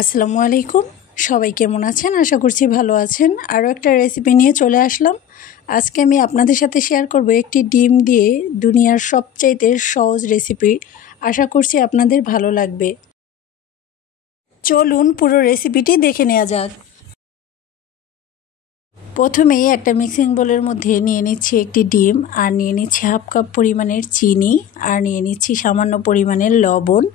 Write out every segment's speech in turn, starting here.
আসসালামু আলাইকুম। সবাই কেমন আছেন? আশা করছি ভালো আছেন। আরও একটা রেসিপি নিয়ে চলে আসলাম। আজকে আমি আপনাদের সাথে শেয়ার করব একটি ডিম দিয়ে দুনিয়ার সবচাইতে সহজ রেসিপি। আশা করছি আপনাদের ভালো লাগবে। চলুন পুরো রেসিপিটি দেখে নেওয়া যাক। প্রথমেই একটা মিক্সিং বোলের মধ্যে নিয়ে নিচ্ছি একটি ডিম, আর নিয়ে নিচ্ছি হাফ কাপ পরিমাণের চিনি, আর নিয়ে নিচ্ছি সামান্য পরিমাণের লবণ।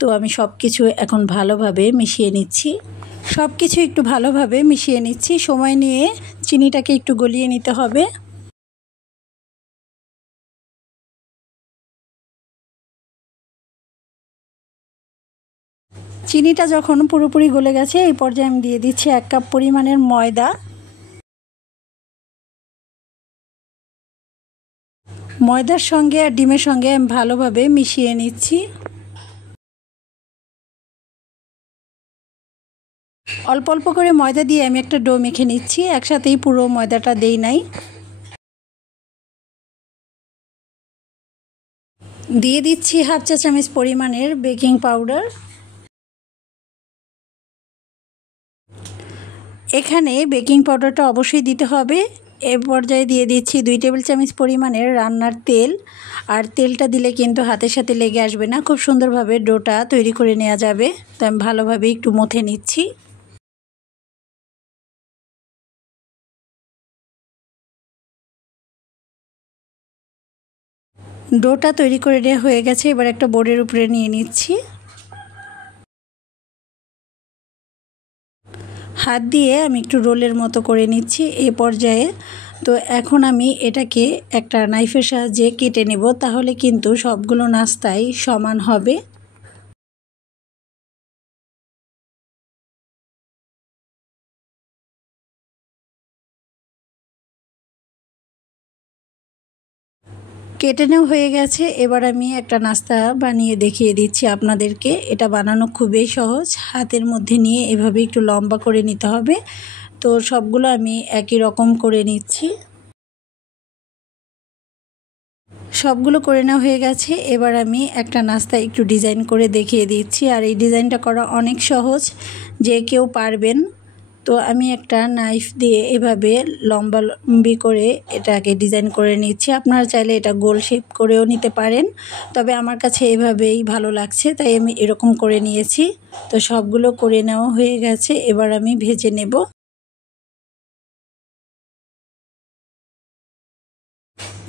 তো আমি সব কিছু এখন ভালোভাবে মিশিয়ে নিচ্ছি। সব কিছু একটু ভালোভাবে মিশিয়ে নিচ্ছি। সময় নিয়ে চিনিটাকে একটু গলিয়ে নিতে হবে। চিনিটা যখন পুরোপুরি গলে গেছে, এই পর্যায়ে আমি দিয়ে দিচ্ছি 1 কাপ পরিমাণের ময়দা। ময়দার সঙ্গে আর ডিমের সঙ্গে আমি ভালোভাবে মিশিয়ে নিচ্ছি। অল্প অল্প করে ময়দা দিয়ে আমি একটা ডো মেখে নিচ্ছি, একসাথেই পুরো ময়দাটা দেই নাই। দিয়ে দিচ্ছি হাফ চা চামচ পরিমাণের বেকিং পাউডার। এখানে বেকিং পাউডারটা অবশ্যই দিতে হবে। এ পর্যায়ে দিয়ে দিচ্ছি 2 টেবিল চামচ পরিমাণের রান্নার তেল। আর তেলটা দিলে কিন্তু হাতের সাথে লেগে আসবে না, খুব সুন্দরভাবে ডোটা তৈরি করে নেওয়া যাবে। তো আমি ভালোভাবে একটু মথে নিচ্ছি। ডোটা তৈরি করে নেওয়া হয়ে গেছে। এবার একটা বোর্ডের উপরে নিয়ে নিচ্ছি। হাত দিয়ে আমি একটু রোলের মতো করে নিচ্ছি এই পর্যায়ে। তো এখন আমি এটাকে একটা নাইফের সাহায্যে কেটে নেব, তাহলে কিন্তু সবগুলো নাস্তাই সমান হবে। কেটে নেওয়া হয়ে গেছে। এবার আমি একটা নাস্তা বানিয়ে দেখিয়ে দিচ্ছি আপনাদেরকে। এটা বানানো খুবই সহজ। হাতের মধ্যে নিয়ে এভাবে একটু লম্বা করে নিতে হবে। তো সবগুলো আমি একই রকম করে নিচ্ছি। সবগুলো করে নেওয়া হয়ে গেছে। এবার আমি একটা নাস্তা একটু ডিজাইন করে দেখিয়ে দিচ্ছি। আর এই ডিজাইনটা করা অনেক সহজ, যে কেউ পারবেন। তো আমি একটা নাইফ দিয়ে এভাবে লম্বি করে এটাকে ডিজাইন করে নিচ্ছি। আপনারা চাইলে এটা গোল শেপ করেও নিতে পারেন, তবে আমার কাছে এভাবেই ভালো লাগছে, তাই আমি এরকম করে নিয়েছি। তো সবগুলো করে নেওয়া হয়ে গেছে। এবার আমি ভেজে নেব।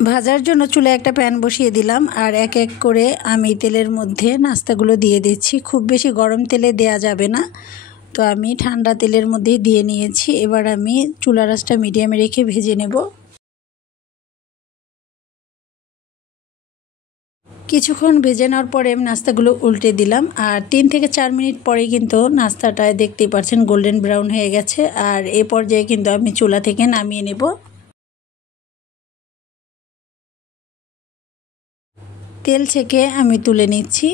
ভাজার জন্য চুলায় একটা প্যান বসিয়ে দিলাম, আর এক এক করে আমি তেলের মধ্যে নাস্তাগুলো দিয়ে দিচ্ছি। খুব বেশি গরম তেলে দেয়া যাবে না, তো আমি ঠান্ডা তেলের মধ্যেই দিয়ে নিয়েছি। এবার আমি চুলার আঁচটা মিডিয়ামে রেখে ভেজে নেব। কিছুক্ষণ ভেজে নেওয়ার পরে আমি নাস্তাগুলো উল্টে দিলাম, আর 3 থেকে 4 মিনিট পরে কিন্তু নাস্তাটা দেখতেই পাচ্ছেন গোল্ডেন ব্রাউন হয়ে গেছে। আর এই পর্যায়ে কিন্তু আমি চুলা থেকে নামিয়ে নেব। তেল ছেঁকে আমি তুলে নিচ্ছি।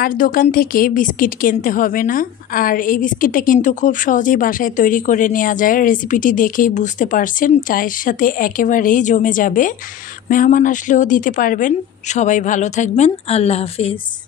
আর দোকান থেকে বিস্কিট কিনতে হবে না। আর এই বিস্কিটটা কিন্তু খুব সহজেই বাসায় তৈরি করে নেওয়া যায়। রেসিপিটি দেখেই বুঝতে পারছেন, চায়ের সাথে একেবারেই জমে যাবে। মেহমান আসলেও দিতে পারবেন। সবাই ভালো থাকবেন। আল্লাহ হাফিজ।